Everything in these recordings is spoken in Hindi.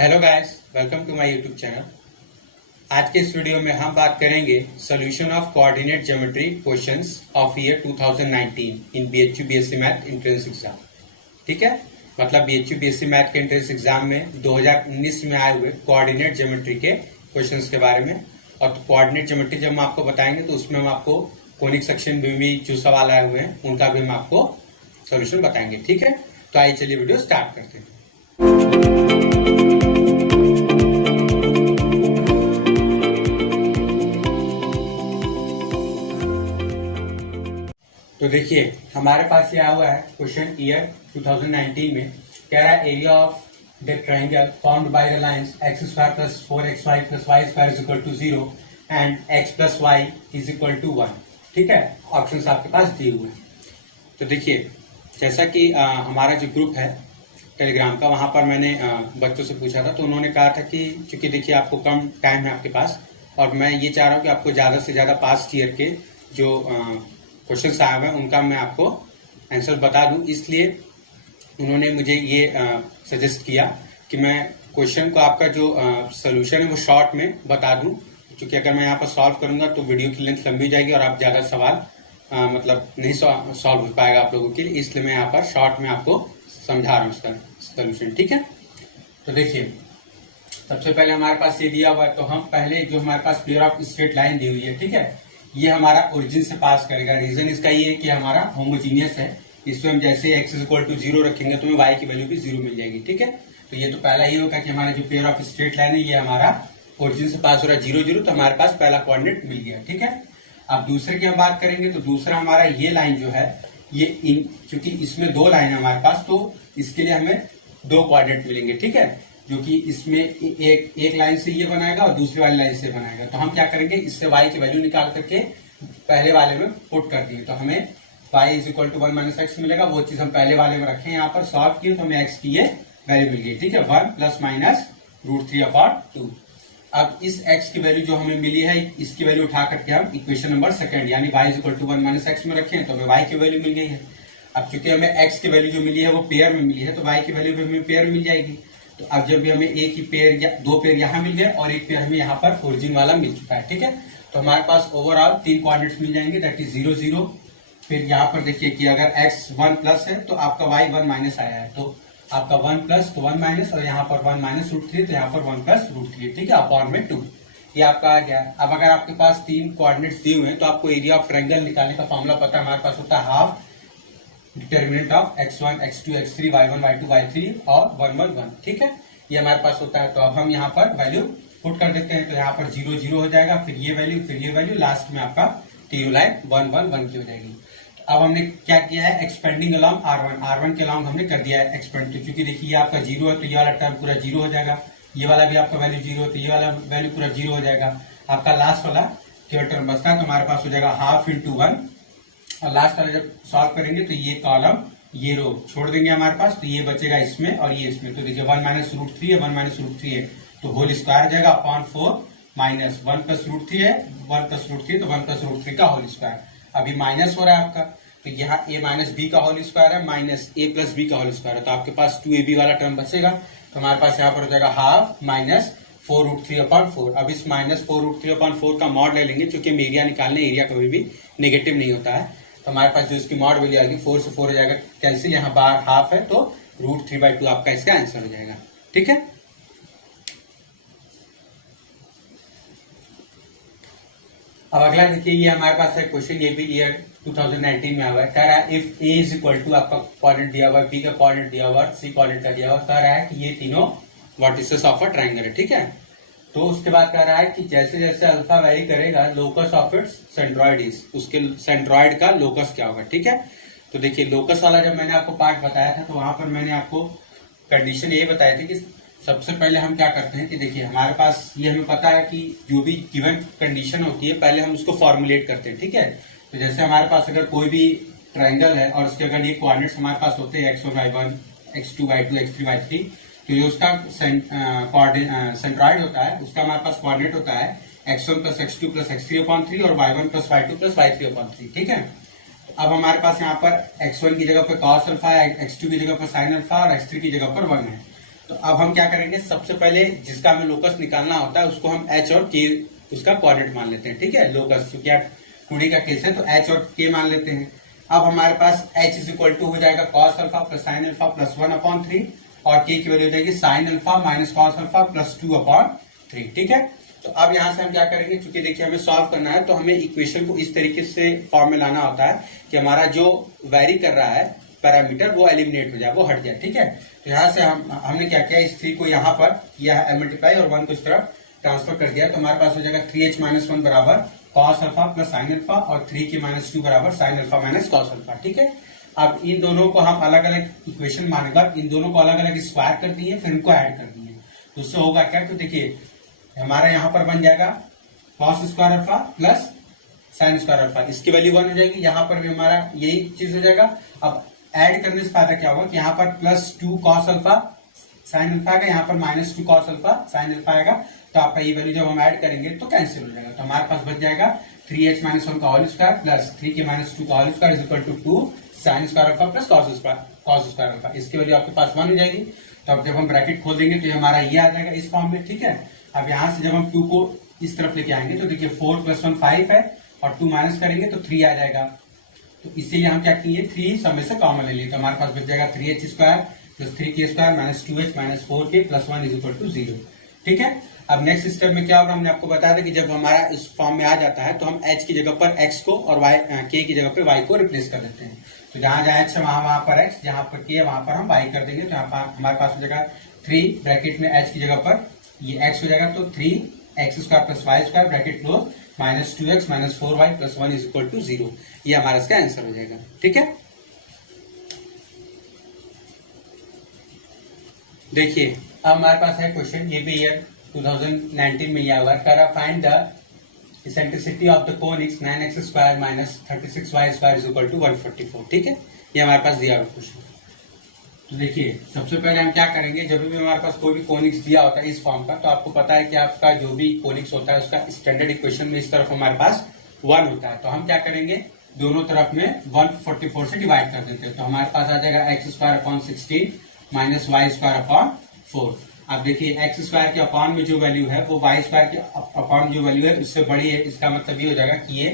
Hello guys, welcome to my YouTube channel. आज के इस वीडियो में हम बात करेंगे solution of coordinate geometry questions of year 2019 in BHU BSc math entrance exam. ठीक है, मतलब बीएचयू बीएससी मैथ के एंट्रेंस एग्जाम में 2019 में आए हुए कोऑर्डिनेट ज्योमेट्री के क्वेश्चंस के बारे में। और तो कोऑर्डिनेट ज्योमेट्री जब हम आपको बताएंगे तो उसमें हम आपको कोनिक सेक्शन में भी जो सवाल आए हुए हैं उनका भी हम आपको सोल्यूशन बताएंगे। ठीक है, तो आइए चलिए वीडियो स्टार्ट करते हैं। तो देखिए, हमारे पास ये आया हुआ है क्वेश्चन ईयर 2019 में। कह रहा है area of the triangle found by the lines x square plus 4xy plus y square is equal to 0 and x plus y is equal to 1। ठीक है, ऑप्शंस आपके पास दिए हुए हैं। तो देखिए, जैसा कि हमारा जो ग्रुप है टेलीग्राम का, वहां पर मैंने बच्चों से पूछा था, तो उन्होंने कहा था कि चूंकि देखिए आपको कम टाइम है आपके पास और मैं ये चाह रहा हूँ कि आपको ज्यादा से ज्यादा पास्ट ईयर के जो क्वेश्चन आए हुए हैं उनका मैं आपको आंसर बता दूं, इसलिए उन्होंने मुझे ये सजेस्ट किया कि मैं क्वेश्चन को आपका जो सोल्यूशन है वो शॉर्ट में बता दूं, क्योंकि अगर मैं यहाँ पर सॉल्व करूंगा तो वीडियो की लेंथ लंबी हो जाएगी और आप ज्यादा सवाल मतलब नहीं सॉल्व हो पाएगा आप लोगों के लिए, इसलिए मैं यहाँ पर शॉर्ट में आपको समझा रहा हूँ इसका सोल्यूशन। ठीक है, तो देखिए, सबसे पहले हमारे पास ये दिया हुआ है, तो हम पहले जो हमारे पास पेयर ऑफ स्ट्रेट लाइन दी हुई है, ठीक है, ये हमारा ओरिजिन से पास करेगा। रीजन इसका ये है कि हमारा होमोजीनियस है, इसमें हम जैसे x इक्वल टू 0 रखेंगे तो हमें y की वैल्यू भी 0 मिल जाएगी। ठीक है, तो ये तो पहला ये होगा कि हमारा जो पेयर ऑफ स्ट्रेट लाइन है ये हमारा ओरिजिन से पास हो रहा है 0 0, तो हमारे पास पहला कोऑर्डिनेट मिल गया। ठीक है, अब दूसरे की हम बात करेंगे तो दूसरा हमारा ये लाइन जो है ये क्योंकि इसमें दो लाइन है हमारे पास, तो इसके लिए हमें दो कोऑर्डिनेट मिलेंगे। ठीक है, जो कि इसमें एक लाइन से ये बनाएगा और दूसरी वाली लाइन से बनाएगा। तो हम क्या करेंगे, इससे y की वैल्यू निकाल करके पहले वाले में पुट कर दिए, तो हमें y is equal to 1 minus x मिलेगा। वो चीज हम पहले वाले में रखें, यहाँ पर सॉल्व किए तो हमें x की ये वैल्यू मिल गई। ठीक है, 1 प्लस माइनस √3/2। अब इस x की वैल्यू जो हमें मिली है इसकी वैल्यू उठा करके हम इक्वेशन नंबर सेकंड यानी y is equal to 1 minus x में रखें तो हमें y की वैल्यू मिल गई है। अब चूंकि हमें x की वैल्यू जो मिली है वो पेयर में मिली है, तो y की वैल्यू भी हमें पेयर में मिल जाएगी। तो अब जब भी हमें एक ही पेयर या दो पेयर यहाँ मिल गए और एक पेयर हमें यहाँ पर ओरिजिन वाला मिल चुका है। ठीक है, तो हमारे पास ओवरऑल 3 कोऑर्डिनेट्स मिल जाएंगे, दैट इज 0 0। फिर यहाँ पर देखिए कि अगर x 1 प्लस है तो आपका y 1 माइनस आया है, तो आपका 1 प्लस तो 1 माइनस, और यहाँ पर 1 माइनस √3 तो यहाँ पर 1 प्लस √3। ठीक है, अपॉन में 2, ये आपका आ गया। अब अगर आपके पास 3 कोऑर्डिनेट्स दिए हुए हैं तो आपको एरिया ऑफ ट्रायंगल निकालने का फॉर्मूला पता है, हमारे पास होता है half determinant of x1 x2 x3 y1 y2 y3 और 1 1 1। ठीक है, ये हमारे पास होता है। तो अब हम यहाँ पर वैल्यू पुट कर देते हैं, तो यहाँ पर 0 0 हो जाएगा, फिर ये वैल्यू, लास्ट में आपका तीनों लाइन 1 1 1 की हो जाएगी। तो अब हमने क्या किया है, एक्सपेंडिंग अलॉन्ग R1 के अलॉन्ग हमने कर दिया है एक्सपेंड, क्योंकि देखिए ये आपका 0 है तो ये वाला टर्म पूरा 0 हो जाएगा, ये वाला भी आपका वैल्यू 0 है तो ये वाला वैल्यू पूरा 0 हो जाएगा। आपका लास्ट वाला केवल टर्म बचता है, तो हमारे पास हो जाएगा हाफ इंटू 1, और लास्ट वाला जब सॉल्व करेंगे तो ये कॉलम ये रो छोड़ देंगे हमारे पास, तो ये बचेगा इसमें और ये इसमें। तो देखिए 1 माइनस √3 है, 1 माइनस √3 है तो होल स्क्वायर आ जाएगा अपॉन 4 माइनस 1 प्लस √3 है, 1 प्लस √3 तो 1 प्लस √3 का होल स्क्वायर। अभी माइनस हो रहा है आपका, तो यहाँ a माइनस बी का होल स्क्वायर है माइनस a प्लस बी का होल स्क्वायर है, तो आपके पास 2ab वाला टर्म बचेगा। तो हमारे पास यहाँ पर हो जाएगा हाफ माइनस 4√3/4। अब इस माइनस 4√3/4 का मॉड ले लेंगे, क्योंकि हम एरिया निकालने, एरिया कभी भी नेगेटिव नहीं होता है, तो हमारे पास जो इसकी मॉड वैल्यू आएगी 4 से 4 हो जाएगा कैंसिल, यहाँ बाहर हाफ है तो √3/2 आपका इसका आंसर हो जाएगा। ठीक है, अब अगला देखिए, ये हमारे पास है क्वेश्चन, ये भी ईयर 2019 में आया है। कह रहा है if a is equal to, आपका कोऑर्डिनेट दिया हुआ है, b का कोऑर्डिनेट दिया हुआ है, c कोऑर्डिनेट का दिया हुआ है, कह रहा है कि ये तीनों वर्टिसेस ऑफ अ ट्रायंगल है। ठीक है, तो उसके बाद कह रहा है कि जैसे जैसे अल्फा वैरी करेगा locus of its centroid is, उसके सेंट्रॉइड का लोकस क्या होगा। ठीक है, तो देखिए लोकस वाला जब मैंने आपको पार्ट बताया था तो वहां पर मैंने आपको कंडीशन ये बताई थी कि सबसे पहले हम क्या करते हैं कि देखिए हमारे पास ये हमें पता है कि जो भी गिवन कंडीशन होती है पहले हम उसको फॉर्मुलेट करते हैं। ठीक है, तो जैसे हमारे पास अगर कोई भी ट्रायंगल है और उसके अगर ये कोऑर्डिनेट्स हमारे पास होते हैं x1 y1 x2 y2 x3 y3, तो जो उसका सेंट्रॉइड होता है उसका हमारे पास कोऑर्डिनेट होता है x1 plus x2 plus x3/3 और y1 plus y2 plus y3/3। ठीक है, अब हमारे पास यहाँ पर x1 की जगह पर cos अल्फा है, x2 की जगह पर sin अल्फा और x3 की जगह पर 1 है। तो अब हम क्या करेंगे, सबसे पहले जिसका हमें लोकस निकालना होता है उसको हम एच और के उसका कोऑर्डिनेट मान लेते हैं, ठीक है। लोकस क्या 2D का केस है तो एच और के मान लेते हैं। अब हमारे पास h इज इक्वल टू हो जाएगा cos alpha plus sine alpha plus 1/3 और k की वैल्यू हो जाएगी sine alpha minus cos alpha plus 2/3, ठीक है। तो अब यहां से हम क्या करेंगे, चूंकि देखिए हमें सॉल्व करना है तो हमें इक्वेशन को इस तरीके से फॉर्म में लाना होता है कि हमारा जो वेरी कर रहा है पैरामीटर वो एलिमिनेट हो जाए, वो हट जाए, ठीक है। तो यहाँ से हमने क्या किया, इस 3 को यहाँ पर किया है मल्टीप्लाई और 1 को इस तरफ ट्रांसफर कर दिया। तो हमारे पास हो जाएगा 3h माइनस 1 बराबर cos alpha plus sine alpha और 3 की माइनस 2 बराबर sine alpha minus cos alpha, ठीक है। अब इन दोनों को हम अलग अलग इक्वेशन मानकर इन दोनों को अलग अलग स्क्वायर कर दिए, फिर इनको ऐड कर दिए। तो उससे होगा क्या, तो देखिए हमारा यहाँ पर बन जाएगा cos square alpha plus sign square alpha, इसकी वैल्यू 1 हो जाएगी। यहाँ पर भी हमारा यही चीज हो जाएगा। अब ऐड करने से फायदा क्या होगा कि यहाँ पर plus 2 cos alpha sine alpha आएगा, यहाँ पर minus 2 cos alpha sine alpha आएगा। तो आपका ये वैल्यू जब हम ऐड करेंगे तो कैंसिल हो जाएगा। तो हमारे पास बच जाएगा 3h माइनस 1 का होल स्क्वायर प्लस 3 के माइनस 2 का whole square is equal to 2 sine square alpha plus cos square alpha, इसकी वैल्यू आपके पास 1 हो जाएगी। तो अब जब हम ब्रैकेट खोल देंगे तो ये हमारा ये आ जाएगा इस फॉर्म में, ठीक है। अब यहाँ से जब हम 2 को इस तरफ लेके आएंगे तो देखिए 4 + 1 5 है और 2 माइनस करेंगे तो 3 आ जाएगा। तो इसीलिए हम क्या किए, 3 सब में से कॉमन ले लिए। तो हमारे पास बच जाएगा 3h square plus 3k square minus 2h minus 4k plus 1 is equal to 0, ठीक है। अब नेक्स्ट स्टेप में क्या होगा, हमने आपको बताया था कि जब हमारा इस फॉर्म में आ जाता है तो हम h की जगह पर x को और k की जगह पर y को रिप्लेस कर देते हैं। तो जहां जहां h है वहां पर x, जहां पर k है वहां पर हम y कर देंगे। तो यहाँ पर हमारे पास हो जाएगा 3 ब्रैकेट में h की जगह पर ये x हो जाएगा तो 3x square plus y square bracket close minus 2x minus 4y plus 1 is equal to 0। ये हमारा इसका आंसर हो जाएगा, ठीक है। देखिए अब हमारे पास है क्वेश्चन, ये भी ईयर 2019 में यह हुआ, करा find the eccentricity of the conics 9x square minus 36y square is equal to 144, ठीक है। ये हमारे पास दिया हुआ क्वेश्चन। तो देखिए सबसे पहले हम क्या करेंगे, जब भी हमारे पास कोई भी कोनिक्स दिया होता है इस फॉर्म का, तो आपको पता है कि आपका जो भी कोनिक्स होता है उसका स्टैंडर्ड इक्वेशन में इस तरफ हमारे पास 1 होता है। तो हम क्या करेंगे, दोनों तरफ में 144 से डिवाइड कर देते हैं। तो हमारे पास आ जाएगा x square upon 16 minus y square upon 4। अब देखिए एक्स स्क्वायर के अपॉन में जो वैल्यू है वो वाई स्क्वायर के अपॉन जो वैल्यू है उससे बड़ी है। इसका मतलब ये हो जाएगा कि ये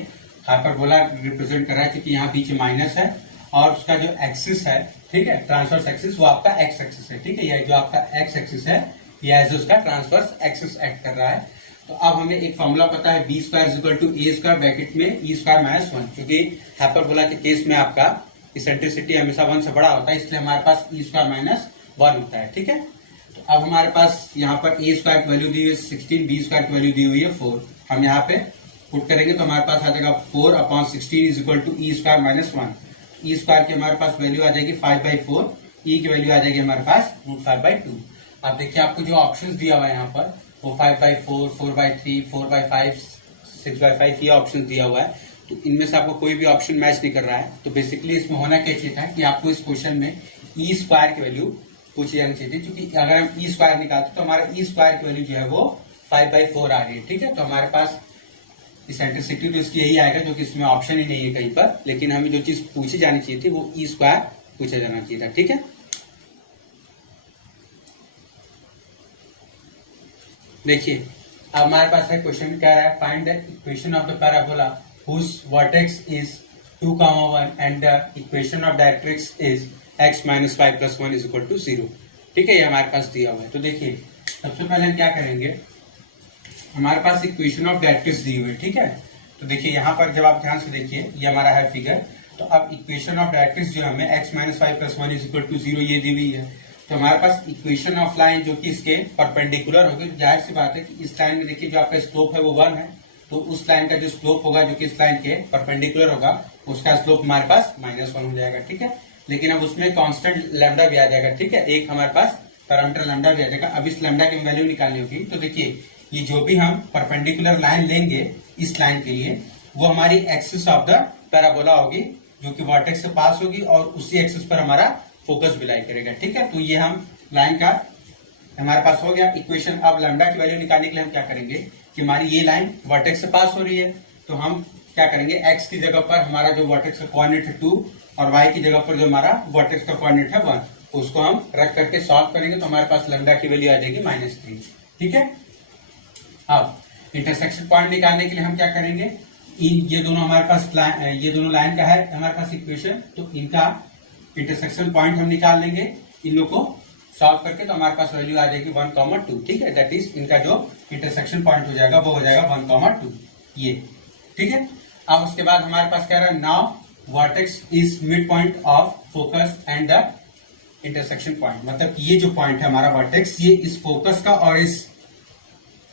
हाइपरबोला रिप्रेजेंट कर रहा है, क्योंकि यहाँ बीच माइनस है और उसका जो एक्सिस है, ठीक है, ट्रांसवर्स एक्सिस, वो आपका एक्स एक्सिस है, ठीक है। ये जो आपका एक्स एक्सिस है ये एज उसका ट्रांसवर्स एक्सिस एक्ट कर रहा है। तो अब हमें एक फॉर्मूला पता है, B square is equal to A square bracket में ई स्क्वायर माइनस 1, क्योंकि हाइपरबोला के केस में आपका इसेंट्रिसिटी हमेशा 1 से बड़ा होता है, इसलिए हमारे पास ई स्क्वायर माइनस 1 होता है, ठीक है। तो अब हमारे पास यहाँ पर ए स्क्वायर की वैल्यू दी हुई है 16, बी स्क्वायर की वैल्यू दी हुई है 4। हम यहाँ पे पुट करेंगे तो हमारे पास आ जाएगा 4 upon 16 is equal to E square minus 1। E square की हमारे पास वैल्यू आ जाएगी 5/4, ई की वैल्यू आ जाएगी हमारे पास √5/2। अब देखिए आपको जो ऑप्शंस दिया हुआ है यहाँ पर वो 5/4, 4/3, 4/5, 6/5 ये ऑप्शन दिया हुआ है। तो इनमें से आपको कोई भी ऑप्शन मैच नहीं कर रहा है। तो बेसिकली इसमें होना क्या चाहिए था कि आपको इस क्वेश्चन में ई स्क्वायर की वैल्यू पूछी जानी चाहिए थी, क्योंकि अगर हम ई स्क्वायर निकालते तो हमारा ई स्क्वायर की वैल्यू जो है वो 5/4 आ रही है, ठीक है। तो हमारे पास इसेंट्रिसिटी तो इसकी यही आएगा, जो कि इसमें ऑप्शन ही नहीं है कहीं पर, लेकिन हमें जो चीज पूछी जानी चाहिए थी वो ई स्क्वायर पूछा जाना चाहिए था, ठीक है। देखिए अब हमारे पास है क्वेश्चन, कह रहा है find the equation of the parabola whose vertex is 2,1 and the equation of directrix is x minus 5 plus 1 is equal to 0, ठीक है। ये हमारे पास दिया हुआ है। तो देखिए सबसे पहले हम क्या करेंगे, हमारे पास इक्वेशन ऑफ डायरेक्ट्रिक्स दी हुई है, ठीक है। तो देखिए यहाँ पर जब आप ध्यान से देखिए ये हमारा है फिगर। तो अब इक्वेशन ऑफ डायरेक्ट्रिक्स जो हमें x minus 5 plus 1 is equal to 0 ये दी हुई है। तो हमारे पास इक्वेशन ऑफ लाइन जो कि इसके परपेंडिकुलर होगी, तो जाहिर सी बात है कि इस लाइन में देखिए जो आपका स्लोप है वो 1 है, तो उस लाइन का जो स्लोप होगा जो कि इस लाइन के परपेंडिकुलर होगा उसका स्लोप हमारे पास -1 हो जाएगा, ठीक है। लेकिन अब उसमें कांस्टेंट लैम्डा भी आ जाएगा, ठीक है, एक हमारे पास पैरामीटर लैम्डा भी आ जाएगा। अब इस लैम्डा की वैल्यू निकालनी होगी। तो देखिए ये जो भी हम परपेंडिकुलर लाइन लेंगे इस लाइन के लिए वो हमारी एक्सिस ऑफ द पैराबोला होगी, जो कि वर्टेक्स से पास होगी और उसी एक्सिस पर हमारा फोकस भी लाई करेगा, ठीक है। तो ये हम लाइन का हमारे पास हो गया इक्वेशन। अब लैम्डा की वैल्यू निकालने के लिए हम क्या करेंगे कि हमारी ये लाइन वर्टेक्स से पास हो रही है, तो हम क्या करेंगे, x की जगह पर हमारा जो वर्टेक्स का कोऑर्डिनेट है 2 और y की जगह पर जो हमारा वर्टेक्स का कोऑर्डिनेट है 1, उसको हम रख करके सॉल्व करेंगे तो हमारे पास लैम्डा की वैल्यू आ जाएगी -3। ठीक है, अब इंटरसेक्शन पॉइंट निकालने के लिए हम क्या करेंगे, ये दोनों हमारे पास ये दोनों लाइन का है हमारे पास इक्वेशन, तो इनका इंटरसेक्शन पॉइंट हम निकाल लेंगे इन लोग को सॉल्व करके, तो हमारे पास वैल्यू आ जाएगी 1, 2। ठीक है, दैट इज इनका जो इंटरसेक्शन पॉइंट हो जाएगा वो हो जाएगा 1, 2 ये। ठीक है, अब उसके बाद हमारे पास क्या रहा, now vertex is mid point of focus and the intersection point, मतलब ये जो पॉइंट है हमारा वर्टेक्स, ये इस फोकस का और इस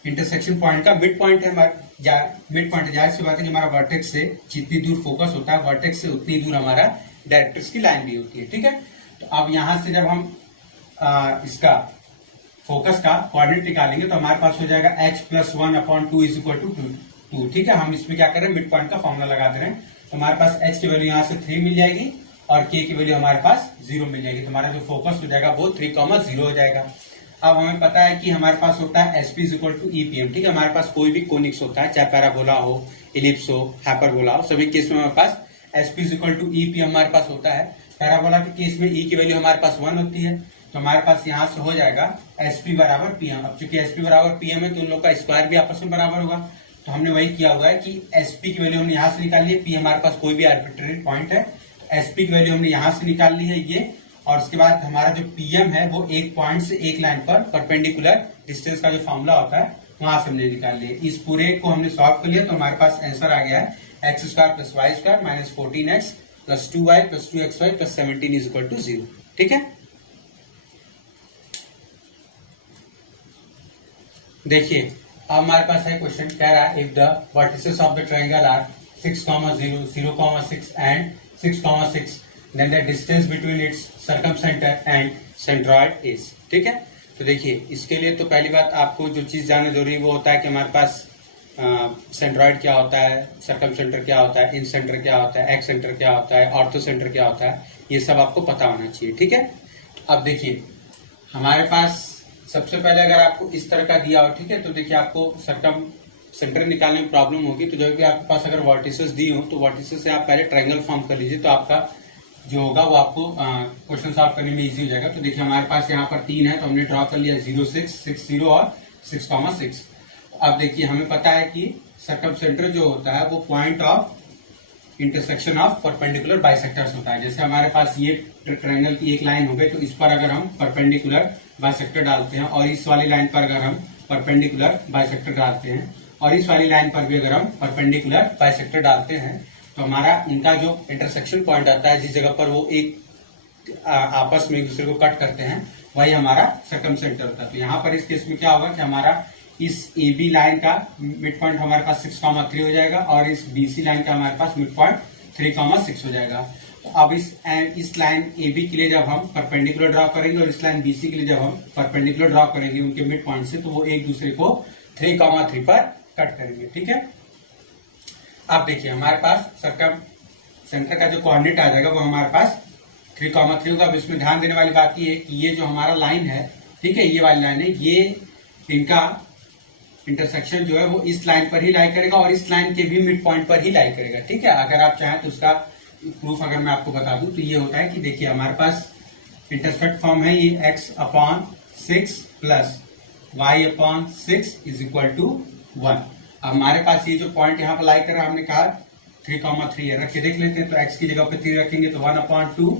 इंटरसेक्शन पॉइंट का मिड पॉइंट है। मिड पॉइंट जाहिर सी बात है कि हमारा वर्टेक्स से जितनी दूर फोकस होता है वर्टेक्स से उतनी दूर हमारा डायरेक्ट्रिक्स की लाइन भी होती है। ठीक है, तो अब यहां से जब हम इसका फोकस का कोऑर्डिनेट निकालेंगे तो हमारे पास हो जाएगा h + 1/2 = 2। ठीक है, हम इसमें क्या कर रहे हैं, मिड पॉइंट का फॉर्मूला लगा दे रहे हैं, तो हमारे पास h की वैल्यू यहाँ से 3 मिल जाएगी और k की वैल्यू हमारे पास 0 मिल जाएगी, तो हमारा जो फोकस हो जाएगा वो 3,0 हो जाएगा। अब हमें पता है कि हमारे पास होता है SP = EPM। ठीक है, हमारे पास कोई भी कोनिक्स होता है, चाहे पैराबोला हो, इलिप्स हो, हाइपरबोला हो, सभी केस में हमारे पास SP = EPM हमारे पास होता है। पैराबोला के केस में E की वैल्यू हमारे पास 1 होती है, तो हमारे पास यहाँ से हो जाएगा SP = PM। अब चूंकि SP = PM है तो उन लोग का स्क्वायर भी आपस में बराबर होगा, तो हमने वही किया हुआ है कि SP की वैल्यू हमने यहाँ से निकाल ली है, P हमारे पास कोई भी आर्बिट्रेरी पॉइंट है, SP की वैल्यू हमने यहाँ से निकाल ली है ये, और उसके बाद हमारा जो PM है वो एक पॉइंट से एक लाइन पर परपेंडिकुलर डिस्टेंस का जो फॉर्मूला होता है वहां से हमने निकाल लिया। इस पूरे को हमने सॉल्व कर लिया तो हमारे पास आंसर आ गया है x² + y² - 14x + 2y + 2xy + 17 = 0। ठीक है, देखिए अब हमारे पास है क्वेश्चन, कह रहा है if the vertices of the triangle are 6, 0, 0,6 and 6,6 then the distance between its circumcentre and centroid is. ठीक है, तो देखिए इसके लिए तो पहली बात आपको जो चीज जानना जरूरी वो होता है कि हमारे पास सेंट्रॉइड क्या होता है, सर्कमसेंटर क्या होता है, इन सेंटर क्या होता है, एक्स सेंटर क्या होता है, ऑर्थो सेंटर क्या होता है, ये सब आपको पता होना चाहिए। ठीक है, अब देखिए हमारे पास सबसे पहले अगर आपको इस तरह का दिया हो, ठीक है, तो देखिए आपको सर्कम सेंटर निकालने में प्रॉब्लम होगी, तो जब भी आपके पास अगर वर्टिसेस दी हो तो वर्टिसेस से आप पहले ट्रायंगल फॉर्म कर लीजिए, तो आपका जो होगा वो आपको क्वेश्चन सॉल्व करने में इजी हो जाएगा। तो देखिए हमारे पास यहाँ पर 3 है तो हमने ड्रॉ कर लिया 0, 6, 6, 0 और 6,6। अब देखिए हमें पता है कि सर्कम सेंटर जो होता है वो point of intersection of perpendicular bisectors होता है। जैसे हमारे पास ये ट्रायंगल की एक लाइन हो गई तो इस पर अगर हम परपेंडिकुलर बाइसेक्टर डालते हैं और इस वाली लाइन पर अगर हम परपेंडिकुलर बाइसेक्टर डालते हैं और इस वाली लाइन पर भी अगर हम परपेंडिकुलर बाइसेक्टर डालते हैं तो हमारा इनका जो इंटरसेक्शन पॉइंट आता है जिस जगह पर वो एक आपस में एक दूसरे को कट करते हैं वही हमारा सर्कम सेंटर होता है। तो यहाँ पर इस केस में क्या होगा कि हमारा इस AB लाइन का मिड पॉइंट हमारे पास 6,3 हो जाएगा और इस BC लाइन का हमारे पास मिड पॉइंट 3,6 हो जाएगा। तो अब इस लाइन AB के लिए जब हम परपेंडिकुलर ड्रॉ करेंगे और इस लाइन BC के लिए जब हम परपेंडिकुलर ड्रॉ करेंगे उनके मिड पॉइंट से, तो वो एक दूसरे को 3,3 पर कट करेंगे। ठीक है, अब देखिए हमारे पास सर्कम सेंटर का जो कोऑर्डिनेट आ जाएगा वो हमारे पास 3,3 होगा। अब इसमें ध्यान देने वाली बात ये है कि ये जो हमारा लाइन है, ठीक है, ये वाली लाइन है, ये इनका इंटरसेक्शन जो है वो इस लाइन पर ही लाई करेगा और इस लाइन के भी मिड पॉइंट पर ही लाई करेगा। ठीक है, अगर आप चाहें तो उसका प्रूफ अगर मैं आपको बता दूं तो ये होता है कि देखिए हमारे पास इंटरसेक्ट फॉर्म है ये x/6 + y/6 = 1। अब हमारे पास ये जो पॉइंट यहाँ पर लाई कर रहा है हमने कहा 3,3 है, रख के देख लेते हैं। तो x की जगह पे 3 रखेंगे तो 1/2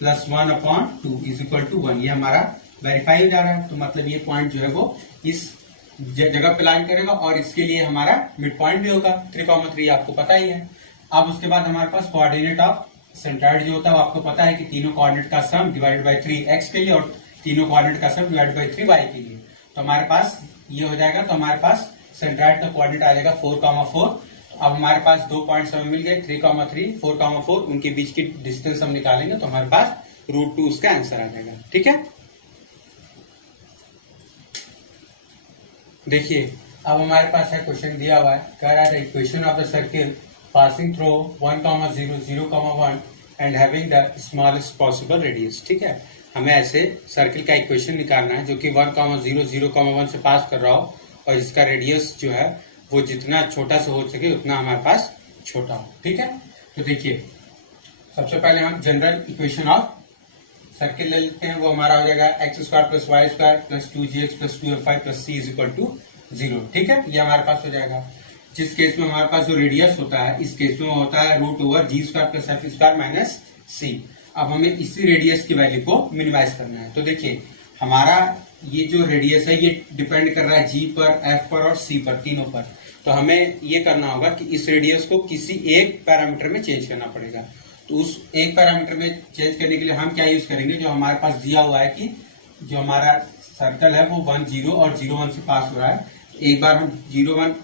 + 1/2 = 1, ये हमारा वेरीफाई हो जा रहा है। तो मतलब ये पॉइंट जो है वो इस जगह पे लाइन करेगा और इसके लिए हमारा मिड पॉइंट भी होगा 3,3, आपको पता ही है। अब उसके बाद हमारे पास कोऑर्डिनेट ऑफ सेंट्रॉइड जो होता है वो आपको पता है कि तीनों कोऑर्डिनेट का सम / 3 x के लिए और तीनों कोऑर्डिनेट का सम / 3 y के लिए। तो हमारे पास ये हो जाएगा, तो हमारे पास सेंट्रॉइड का कोऑर्डिनेट आ जाएगा 4,4। अब हमारे पास 2 पॉइंट्स हमें मिल गए 3,3, 4,4, उनके बीच की डिस्टेंस हम निकालेंगे तो हमारे पास √2 उसका आंसर आ जाएगा। ठीक है, देखिए अब हमारे पास है क्वेश्चन दिया हुआ है, कह रहा है equation of the circle passing through 1, 0, 0,1 and having the smallest possible radius. ठीक है, हमें ऐसे सर्किल का इक्वेशन निकालना है जो कि 1, 0, 0,1 से पास कर रहा हो और इसका रेडियस जो है वो जितना छोटा से हो सके उतना हमारे पास छोटा हो। ठीक है, तो देखिए सबसे पहले हम जनरल इक्वेशन ऑफ सर्किल ले लेते हैं, वो हमारा हो जाएगा x square plus y square plus 2gx plus 2fy plus c is equal to 0। ठीक है, ये हमारे पास हो जाएगा। जिस केस में हमारे पास जो रेडियस होता है, इस केस में होता है root over g square plus f square minus c. अब हमें इसी रेडियस की वैल्यू को मिनिमाइज करना है। तो देखिए हमारा ये जो रेडियस है ये डिपेंड कर रहा है जी पर, एफ पर और सी पर, तीनों पर। तो हमें ये करना होगा कि इस रेडियस को किसी एक पैरामीटर में चेंज करना पड़ेगा। तो उस एक पैरामीटर में चेंज करने के लिए हम क्या यूज करेंगे, जो हमारे पास दिया हुआ है कि जो हमारा सर्कल है वो 1 0 और 0 1 से पास हो रहा है। एक बार हम 0 1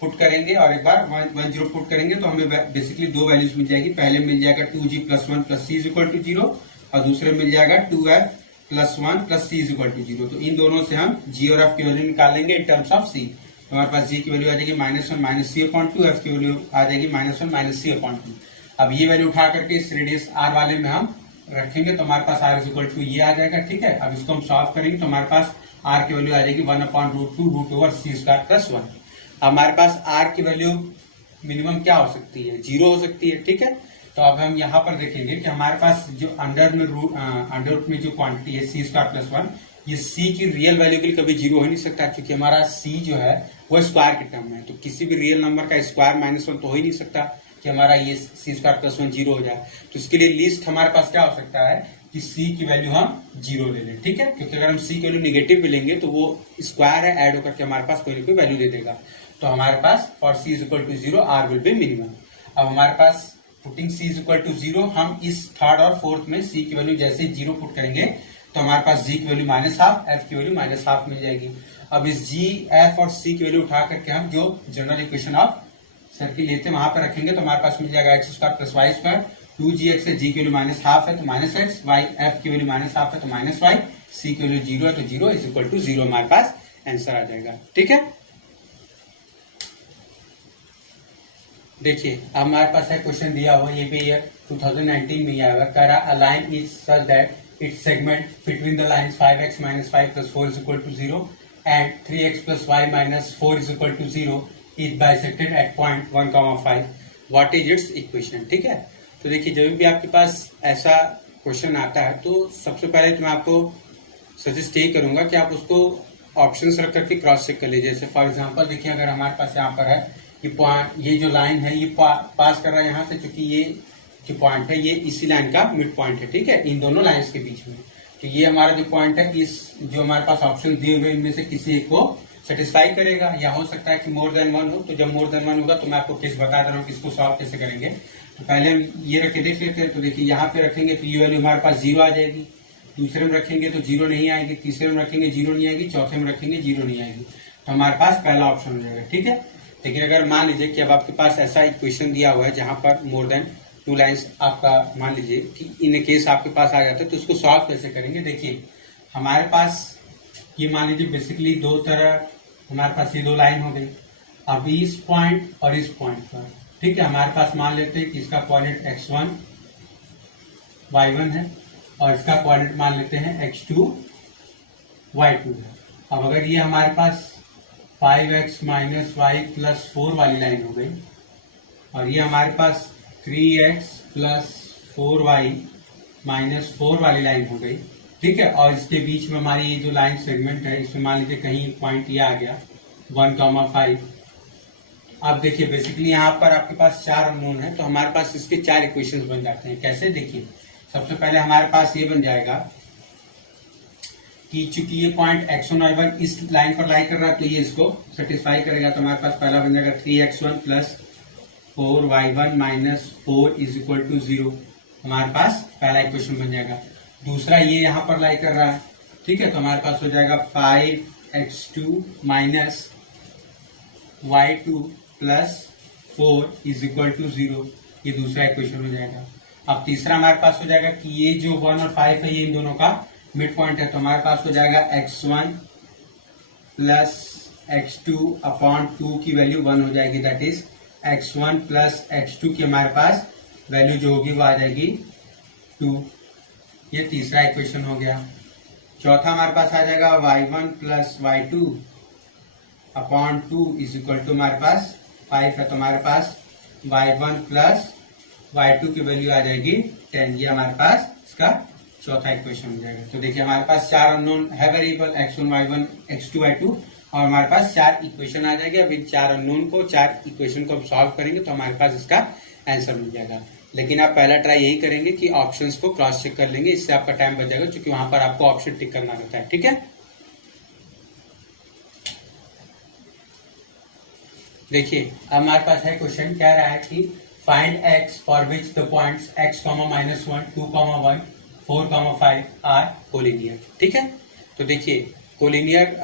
पुट करेंगे और एक बार 1 0 पुट करेंगे तो हमें बेसिकली दो वैल्यूज मिल जाएगी। पहले मिल जाएगा 2g plus 1 plus C is equal to 0 और दूसरे मिल जाएगा 2f plus 1 plus C is equal to 0। तो इन दोनों से हम g और f की वैल्यू निकालेंगे इन टर्म्स ऑफ c। तो हमारे पास g की वैल्यू आ जाएगी -1 माइनस सी अपॉन 2, f की वैल्यू आ जाएगी -1 माइनस सी अपॉन 2। अब ये वैल्यू उठा करके इस रेडियस r वाले में हम रखेंगे तो हमारे पास r इज इक्वल टू ये आ जाएगा। ठीक है, अब इसको हम सॉल्व करेंगे तो हमारे पास r की वैल्यू आ जाएगी 1 अपॉन रूट 2 रूट ओवर सी स्क्वायर प्लस 1। हमारे पास r की वैल्यू मिनिमम क्या हो सकती है, 0 हो सकती है। ठीक है, तो अब हम यहाँ पर देखेंगे कि हमारे पास जो अंडर रूट में जो क्वांटिटी है सी स्क्वायर प्लस 1, ये c की रियल वैल्यू के लिए कभी 0 हो नहीं सकता, क्योंकि हमारा c जो है वो स्क्वायर के टर्म में है। तो किसी भी रियल नंबर का स्क्वायर -1 तो हो ही नहीं सकता कि हमारा ये सी स्क्वायर प्लस 1 0 हो जाए। तो इसके लिए लीस्ट हमारे पास क्या हो सकता है कि c की वैल्यू हम 0 ले लें। ठीक है, क्योंकि अगर हम c की वैल्यू निगेटिव भी लेंगे तो वो स्क्वायर है, ऐड होकर के हमारे पास कोई ना कोई वैल्यू दे देगा। तो हमारे पास for c is equal to 0 r will be minimum. अब हमारे पास putting c is equal to 0, हम इस थर्ड और फोर्थ में c की वैल्यू जैसे 0 पुट करेंगे तो हमारे पास g की वैल्यू -12, f की वैल्यू -12 मिल जाएगी। अब इस g, f और c की वैल्यू उठा करके हम जो जनरल इक्वेशन ऑफ सर्किल लेते हैं वहां पर रखेंगे तो हमारे पास मिल जाएगा x square plus y square. 2gx है, g की वैल्यू -12 है तो -x, y f की वैल्यू -12 है तो -y, c की वैल्यू 0 है तो 0 इज इक्वल टू 0 हमारे पास आंसर आ जाएगा। ठीक है, देखिए अब हमारे पास है क्वेश्चन दिया हुआ, ये भी है 2019 में आया हुआ। कह रहा a line is such that its segment between the lines 5x - 5 + 4 is equal to 0 and 3x + y - 4 is equal to 0 is bisected at point 1,5। What is its equation. ठीक है, तो देखिए जब भी आपके पास ऐसा क्वेश्चन आता है तो सबसे पहले तो मैं आपको सजेस्ट यही करूंगा कि आप उसको ऑप्शंस रख करके क्रॉस चेक कर लीजिए। जैसे फॉर एग्जांपल देखिए अगर हमारे पास यहाँ पर है कि ये जो लाइन है ये पास कर रहा है यहाँ से, क्योंकि ये जो पॉइंट है ये इसी लाइन का मिड पॉइंट है। ठीक है, इन दोनों लाइंस के बीच में। तो ये हमारा जो पॉइंट है, इस जो हमारे पास ऑप्शन दिए हुए इनमें से किसी एक को सेटिस्फाई करेगा, या हो सकता है कि मोर देन 1 हो। तो जब मोर देन 1 होगा तो मैं आपको केस बता दे रहा हूँ कि इसको सॉल्व कैसे करेंगे। तो पहले हम ये रख के देख लेते हैं। तो देखिए यहाँ पे रखेंगे तो ये वैल्यू हमारे पास 0 आ जाएगी, दूसरे में रखेंगे तो 0 नहीं आएगी, तीसरे में रखेंगे 0 नहीं आएगी, चौथे में रखेंगे 0 नहीं आएगी। तो हमारे पास पहला ऑप्शन हो जाएगा। ठीक है, लेकिन अगर मान लीजिए कि अब आपके पास ऐसा इक्वेशन दिया हुआ है जहां पर मोर देन 2 लाइंस आपका मान लीजिए कि इन केस आपके पास आ जाता है, तो उसको सॉल्व कैसे करेंगे। देखिए हमारे पास ये मान लीजिए बेसिकली दो तरह हमारे पास ये 2 लाइन हो गई। अब इस पॉइंट और इस पॉइंट पर, ठीक है, हमारे पास मान लेते हैं कि इसका कोऑर्डिनेट x1 y1 है और इसका कोऑर्डिनेट मान लेते हैं x2 y2 है। अब अगर ये हमारे पास 5x - y + 4 वाली लाइन हो गई और ये हमारे पास 3x + 4y - 4 वाली लाइन हो गई। ठीक है, और इसके बीच में हमारी ये जो लाइन सेगमेंट है इसमें मान लीजिए कहीं पॉइंट ये आ गया 1,5। अब देखिए बेसिकली यहाँ पर आपके पास 4 अननोन है, तो हमारे पास इसके 4 इक्वेशंस बन जाते हैं। कैसे, देखिए सबसे पहले हमारे पास ये बन जाएगा कि चूंकि ये पॉइंट x1 y1 इस लाइन पर लाई कर रहा है तो ये इसको सेटिस्फाई करेगा। तो हमारे पास पहला बन जाएगा 3x1 + 4y1 - 4 is equal to 0। हमारे पास पहला इक्वेशन बन जाएगा। दूसरा ये यहाँ पर लाई कर रहा है, ठीक है, तो हमारे पास हो जाएगा 5x2 - y2 + 4 is equal to 0। ये दूसरा इक्वेशन हो जाएगा। अब तीसरा हमारे पास हो जाएगा कि ये जो 1 और 5 है ये इन दोनों का मिड पॉइंट है, तो हमारे पास हो जाएगा x1 + x2 अपॉन 2 की वैल्यू 1 हो जाएगी। दैट इज x1 + x2 की हमारे पास वैल्यू जो होगी वो आ जाएगी 2। ये तीसरा इक्वेशन हो गया। चौथा हमारे पास आ जाएगा y1 + y2 upon 2 is equal to हमारे पास 5 है, तो हमारे पास y1 + y2 की वैल्यू आ जाएगी 10। ये हमारे पास इसका चौथा इक्वेशन हो जाएगा। तो देखिए हमारे पास 4 अननोन है variable x1 y1 x2 y2 और हमारे पास 4 इक्वेशन आ जाएगी। अब इन 4 अननोन को 4 इक्वेशन को सॉल्व करेंगे तो हमारे पास इसका आंसर मिल जाएगा। लेकिन आप पहला ट्राई यही करेंगे कि ऑप्शंस को क्रॉस चेक कर लेंगे, इससे आपका टाइम बच जाएगा क्योंकि वहां पर आपको ऑप्शन टिक करना रहता है। ठीक है, देखिए अब हमारे पास है क्वेश्चन, कह रहा है कि find x for which the points x, -1, 2, 1, 4, 5 are collinear. ठीक है, तो देखिए कोलिनियर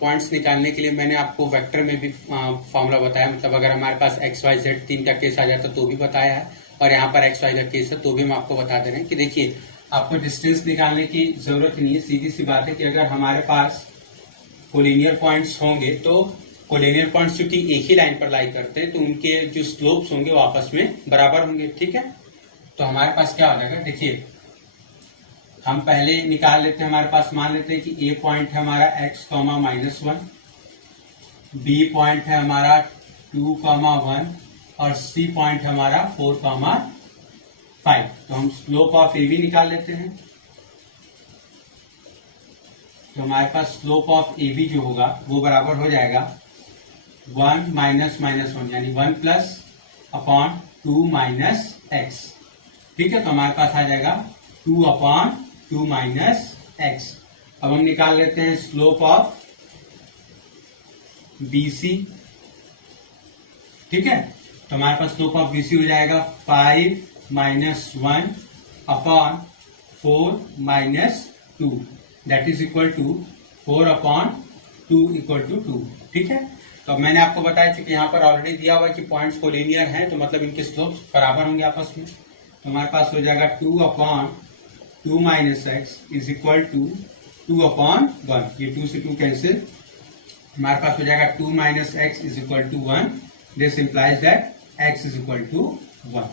पॉइंट्स निकालने के लिए मैंने आपको वेक्टर में भी फॉर्मूला बताया, मतलब अगर हमारे पास एक्स वाई जेड 3 का केस आ जाता तो भी बताया है, और यहाँ पर एक्स वाई का केस है तो भी हम आपको बता दे रहे हैं कि देखिए आपको डिस्टेंस निकालने की जरूरत नहीं है। सीधी सी बात है कि अगर हमारे पास कोलिनियर पॉइंट्स होंगे तो कोलिनियर पॉइंट्स चूंकि एक ही लाइन पर लाई करते हैं तो उनके जो स्लोप्स होंगे वो आपस में बराबर होंगे। ठीक है, तो हमारे पास क्या हो जाएगा, देखिए हम पहले निकाल लेते हैं। हमारे पास मान लेते हैं कि ए पॉइंट है हमारा x, -1, बी पॉइंट है हमारा 2, 1 और सी पॉइंट है हमारा 4, 5। तो हम स्लोप ऑफ ए भी निकाल लेते हैं। तो हमारे पास स्लोप ऑफ ए बी जो होगा वो बराबर हो जाएगा 1 -1 यानी 1 प्लस अपॉन 2 माइनस एक्स। ठीक है, तो हमारे पास आ जाएगा 2 अपॉन 2 माइनस एक्स। अब हम निकाल लेते हैं स्लोप ऑफ BC। ठीक है, तो हमारे पास स्लोप ऑफ BC हो जाएगा 5 -1 upon 4 minus 2 that is equal to 4 upon 2 equal to 2। ठीक है, तो मैंने आपको बताया चूंकि यहाँ पर ऑलरेडी दिया हुआ है कि पॉइंट्स कोलिनियर हैं तो मतलब इनके स्लोप्स बराबर होंगे आपस में। तो हमारे पास हो जाएगा 2 upon 2 minus x is equal to 2 upon 1। ये 2 से 2 कैंसिल, हमारे पास हो जाएगा 2 minus x is equal to 1। This implies that x is equal to 1।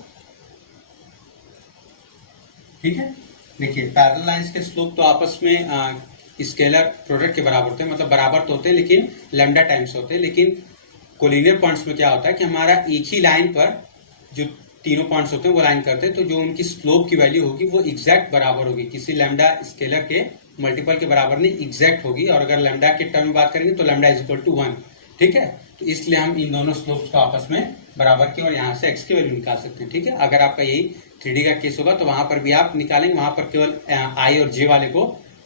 ठीक है, देखिए पैरेलल लाइंस के स्लोप तो आपस में स्केलर प्रोडक्ट के बराबर होते हैं, मतलब बराबर तो होते हैं लेकिन लैम्डा टाइम्स होते हैं। लेकिन कोलिनियर पॉइंट्स में क्या होता है कि हमारा एक ही लाइन पर जो तीनों पॉइंट्स होते हैं वो लाइन करते हैं तो जो उनकी स्लोप की वैल्यू होगी वो एग्जैक्ट बराबर होगी, किसी लैम्डा स्केलर के मल्टीपल के बराबर नहीं, एग्जैक्ट होगी। और अगर लैम्डा के टर्म में बात करेंगे तो लैम्डा इज इक्वल टू 1। ठीक है, तो इसलिए हम इन दोनों स्लोप्स को आपस में बराबर किए और यहाँ से एक्स की वैल्यू निकाल सकते हैं। ठीक है, अगर आपका यही 3D का केस होगा तो वहां पर भी आप निकालेंगे, वहां पर केवल आई और जे वाले को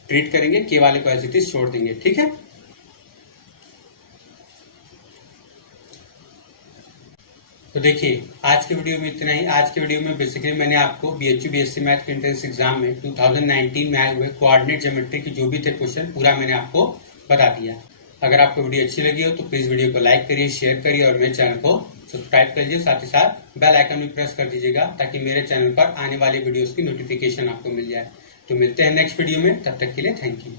ट्रीट करेंगे, के वाले को एज इट इज छोड़ देंगे। ठीक है, तो देखिए आज के वीडियो में इतना ही। आज के वीडियो में बेसिकली मैंने आपको BHU BSc मैथ के एंट्रेंस एग्जाम में 2019 में आए हुए कोऑर्डिनेट ज्योमेट्री की जो भी थे क्वेश्चन पूरा मैंने आपको बता दिया। अगर आपको वीडियो अच्छी लगी हो तो प्लीज वीडियो को लाइक करिए, शेयर करिए और मेरे चैनल को सब्सक्राइब कर लीजिए। साथ ही साथ बेल आइकन भी प्रेस कर दीजिएगा ताकि मेरे चैनल पर आने वाले वीडियोस की नोटिफिकेशन आपको मिल जाए। तो मिलते हैं नेक्स्ट वीडियो में, तब तक के लिए थैंक यू।